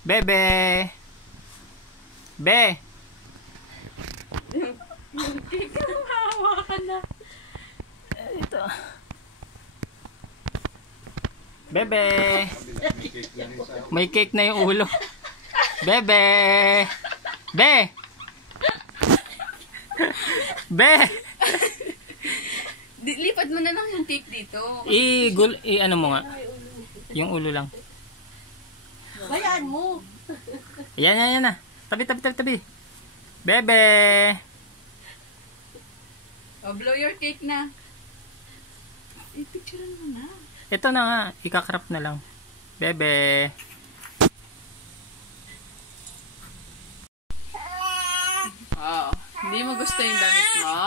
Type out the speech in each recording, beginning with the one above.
Bebe! Be! Yung cake, hawakan na. Ito. Bebe! May cake na yung ulo. Bebe! Be! Be! Lipat mo na lang yung cake dito. Ano mo nga? Yung ulo lang. Bayaan mo. Yan na. Tabi. Bebe! Oh, blow your cake na. I-picturean mo na. Ito na nga. Ikakrap na lang. Bebe! Oh, hindi mo gusto yung damit mo?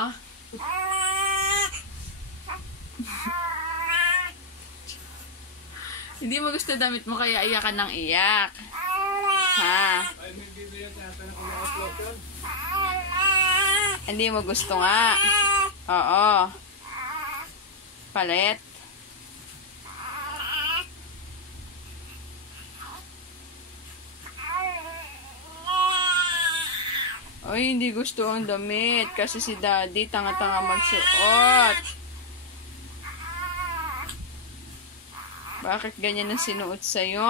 Hindi mo gusto damit mo kaya iyakan ng iyak. Ha? Hindi mo gusto nga. Oo. Palit. Oy, hindi gusto ang damit kasi si Daddy tanga-tanga magsuot. Bakit ganyan ang sinuot sa'yo?